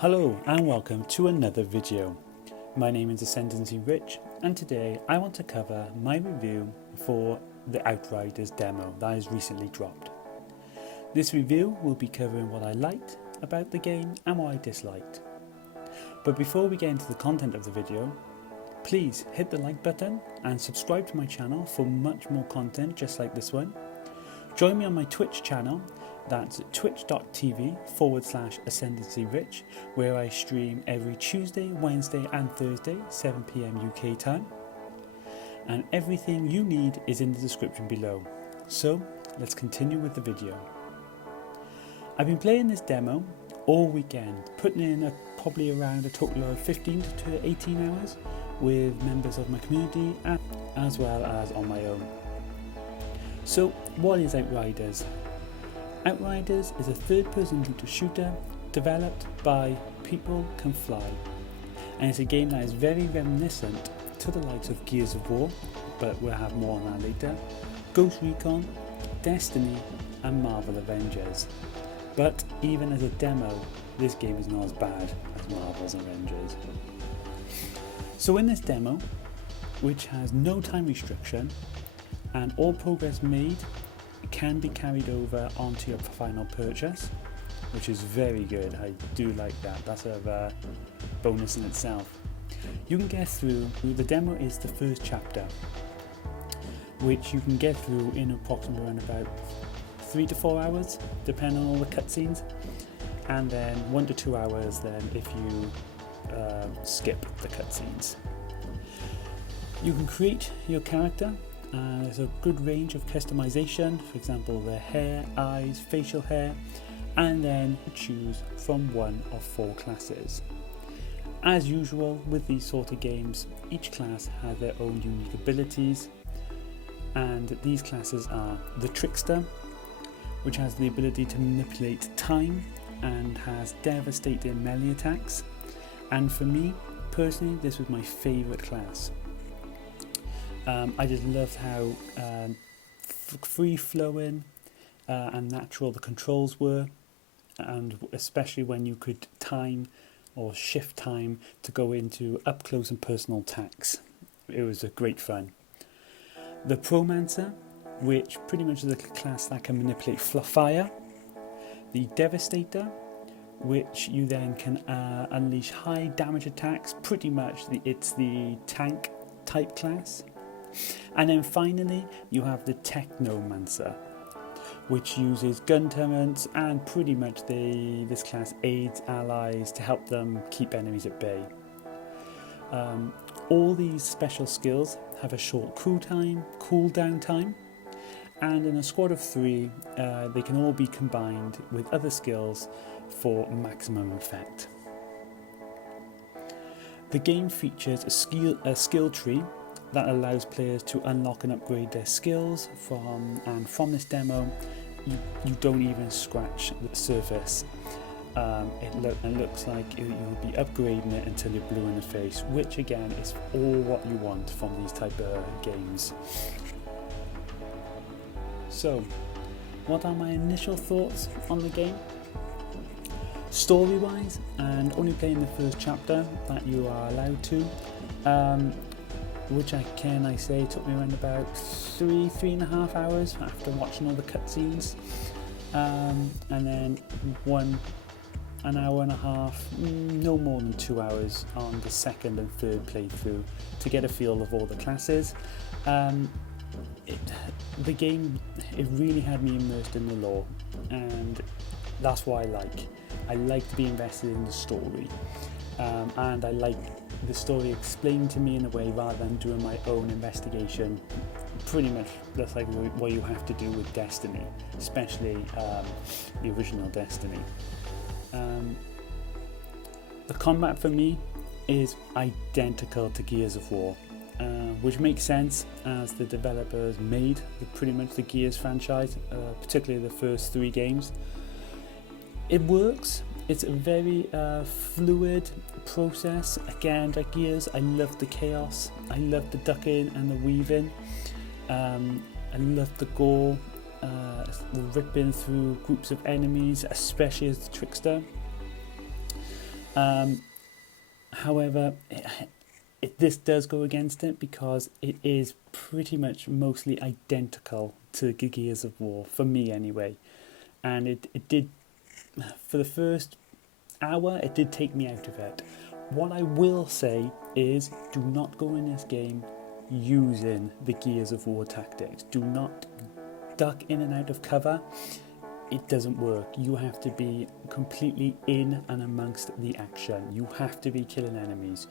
Hello and welcome to another video. My name is Ascendancy Rich and today I want to cover my review for the Outriders demo that has recently dropped. This review will be covering what I liked about the game and what I disliked. But before we get into the content of the video, please hit the like button and subscribe to my channel for much more content just like this one. Join me on my Twitch channel. That's twitch.tv/AscendancyRich, where I stream every Tuesday, Wednesday and Thursday, 7 PM UK time. And everything you need is in the description below. So let's continue with the video. I've been playing this demo all weekend, putting in probably around a total of 15 to 18 hours with members of my community as well as on my own. So what is Outriders? Outriders is a third-person shooter developed by People Can Fly, and it's a game that is very reminiscent to the likes of Gears of War, but we'll have more on that later, Ghost Recon, Destiny and Marvel Avengers. But even as a demo, this game is not as bad as Marvel's Avengers. So in this demo, which has no time restriction and all progress made can be carried over onto your final purchase, which is very good. I do like that. That's a bonus in itself. You can get through, the demo is the first chapter, which you can get through in approximately around about 3 to 4 hours, depending on all the cutscenes, and then 1 to 2 hours then if you skip the cutscenes. You can create your character. There's a good range of customization, for example their hair, eyes, facial hair, and then choose from one of 4 classes. As usual with these sort of games, each class has their own unique abilities, and these classes are the Trickster, which has the ability to manipulate time and has devastating melee attacks, and for me personally this was my favourite class. I just loved how free-flowing and natural the controls were, and especially when you could time or shift time to go into up-close and personal attacks. It was a great fun. The Promancer, which pretty much is a class that can manipulate fire. The Devastator, which you then can unleash high damage attacks, pretty much it's the tank type class. And then finally you have the Technomancer, which uses gun turrets, and pretty much this class aids allies to help them keep enemies at bay. All these special skills have a short cooldown time, and in a squad of 3 they can all be combined with other skills for maximum effect. The game features a skill tree that allows players to unlock and upgrade their skills and from this demo you don't even scratch the surface. It looks like you'll be upgrading it until you're blue in the face, which again is all what you want from these type of games. So what are my initial thoughts on the game? Story wise, and only playing the first chapter that you are allowed to, which I say took me around about 3.5 hours after watching all the cutscenes, and then an hour and a half, no more than 2 hours on the second and third playthrough to get a feel of all the classes. The game, it really had me immersed in the lore, and that's what I like to be invested in the story, and I like the story explained to me in a way rather than doing my own investigation. Pretty much that's like what you have to do with Destiny, especially the original Destiny. The combat for me is identical to Gears of War, which makes sense as the developers made pretty much the Gears franchise, particularly the first 3 games. It works. It's a very fluid process. Again, like Gears, I love the chaos. I love the ducking and the weaving. I love the gore, ripping through groups of enemies, especially as the Trickster. However, this does go against it because it is pretty much mostly identical to Gears of War, for me anyway. And it did, for the first hour, it did take me out of it. What I will say is, do not go in this game using the Gears of War tactics. Do not duck in and out of cover. It doesn't work. You have to be completely in and amongst the action. You have to be killing enemies.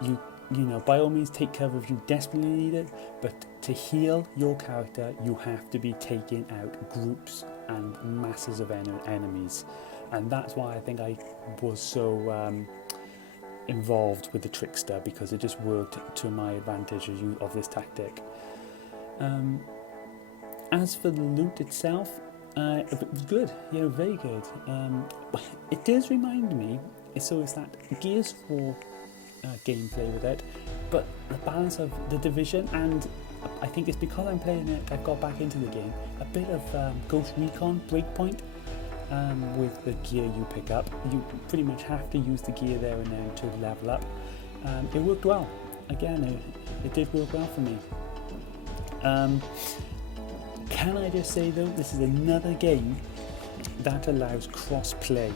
You know, by all means take cover if you desperately need it, but to heal your character, you have to be taking out groups and masses of enemies. And that's why I think I was so involved with the Trickster, because it just worked to my advantage of this tactic. As for the loot itself, it was good, very good. It does remind me, so it's that Gears 4 gameplay with it, but the balance of the Division, and I think it's because I'm playing it, I've got back into the game, a bit of Ghost Recon Breakpoint with the gear you pick up. You pretty much have to use the gear there and then to level up. It worked well. Again, it did work well for me. Can I just say though, this is another game that allows cross-play,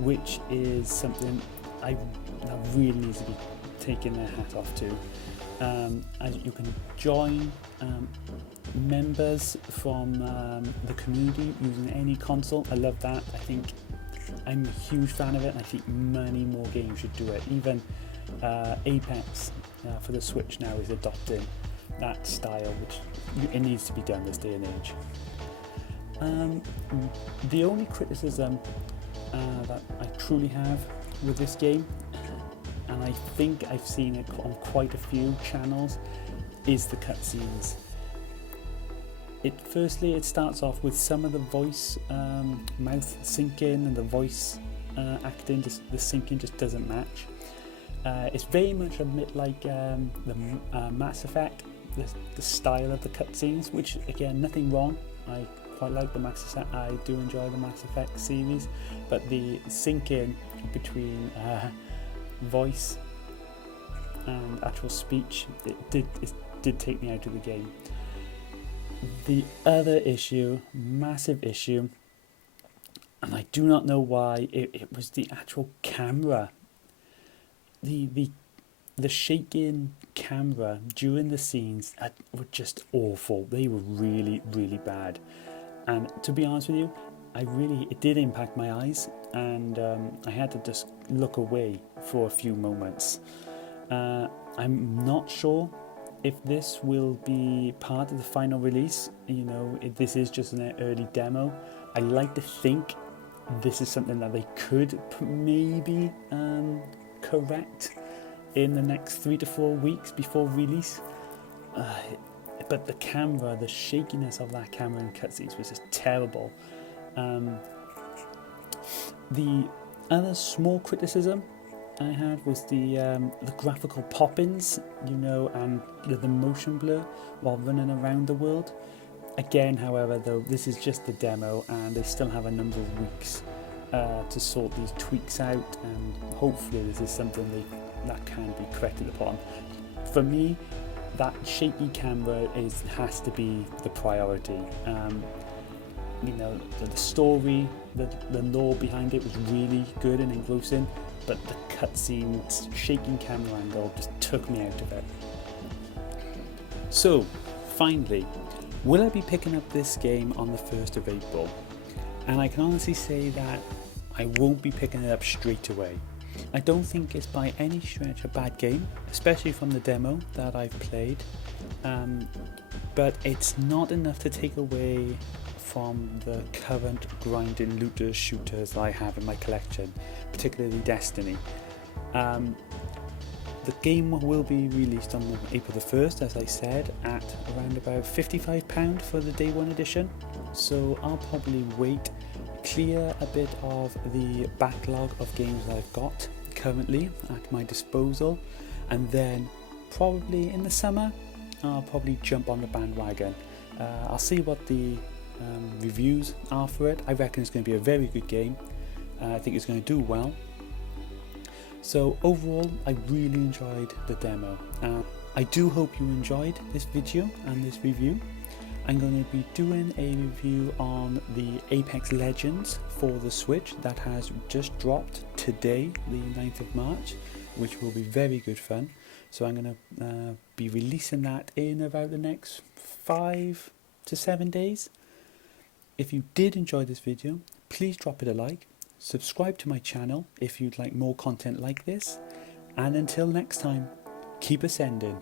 which is something that really needs to be taken their hat off to. You can join members from the community using any console. I love that. I think I'm a huge fan of it, and I think many more games should do it. Even Apex for the Switch now is adopting that style, which it needs to be done this day and age. The only criticism that I truly have with this game, and I think I've seen it on quite a few channels, is the cutscenes. Firstly, it starts off with some of the voice mouth syncing and the voice acting, the syncing just doesn't match. It's very much a bit like the Mass Effect, the style of the cutscenes, which again, nothing wrong. I quite like the Mass Effect. I do enjoy the Mass Effect series, but the syncing between voice and actual speech, it did take me out of the game. The other issue, massive issue, and I do not know why, it was the actual camera. The shaking camera during the scenes were just awful. They were really, really bad. And to be honest with you, it did impact my eyes, and I had to just look away for a few moments. I'm not sure if this will be part of the final release. If this is just an early demo, I like to think this is something that they could maybe correct in the next 3 to 4 weeks before release. But the camera, the shakiness of that camera in cutscenes was just terrible. The other small criticism I had was the graphical pop-ins, and the motion blur while running around the world. Again, however, though, this is just the demo, and they still have a number of weeks to sort these tweaks out, and hopefully this is something that can be corrected upon. For me, that shaky camera has to be the priority. The story, the lore behind it was really good and engrossing, but the cutscenes, shaking camera angle just took me out of it. So, finally, will I be picking up this game on the 1st of April? And I can honestly say that I won't be picking it up straight away. I don't think it's by any stretch a bad game, especially from the demo that I've played, but it's not enough to take away from the current grinding looters shooters I have in my collection, particularly Destiny. The game will be released on April the 1st, as I said, at around about £55 for the day one edition, so I'll probably wait, clear a bit of the backlog of games I've got currently at my disposal, and then probably in the summer I'll probably jump on the bandwagon. I'll see what the reviews are for it. I reckon it's going to be a very good game. I think it's going to do well, So overall, I really enjoyed the demo. I do hope you enjoyed this video and this review. I'm going to be doing a review on the Apex Legends for the Switch that has just dropped today, the 9th of March, which will be very good fun. So I'm going to be releasing that in about the next 5 to 7 days. If you did enjoy this video, please drop it a like, subscribe to my channel if you'd like more content like this, and until next time, keep ascending.